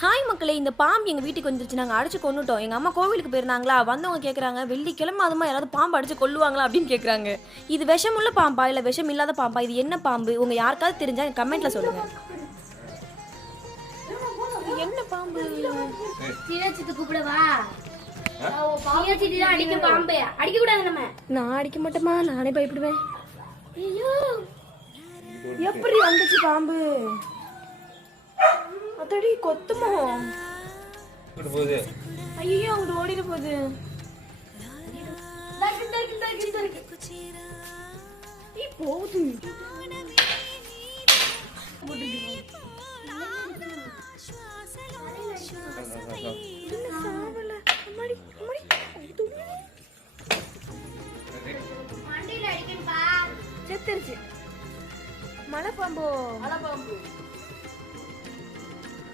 Hi மக்களே, இந்த பாம்பு எங்கள் வீட்டுக்கு வந்துருச்சு. நாங்கள் அடிச்சு கொன்னுட்டோம். எங்கள் அம்மா கோவிலுக்கு போயிருந்தாங்களா, வந்தவங்க கேட்குறாங்க, வெள்ளிக்கிழமை அதுமா யாராவது பாம்பு அடிச்சு கொல்லுவாங்களா அப்படின்னு கேட்குறாங்க. இது விஷமுள்ள பாம்பா இல்லை விஷம் இல்லாத பாம்பா? இது என்ன பாம்பு? உங்கள் யாருக்காவது தெரிஞ்சா கமெண்ட்ல சொல்லுங்க. என்ன பாம்பு? கூப்பிடவா? அடிக்க பாம்பு அடிக்க கூடாது. நம்ம நான் அடிக்க மாட்டேமா, நானே பயப்படுவேன். ஐயோ, எப்படி வந்துச்சு பாம்பு? அதடி கொத்துமோ? ஐயோ, அங்கிட்டு ஓடிட போகுது. போகுது. செத்துருச்சு. மலை பாம்போ? மலை பாம்பு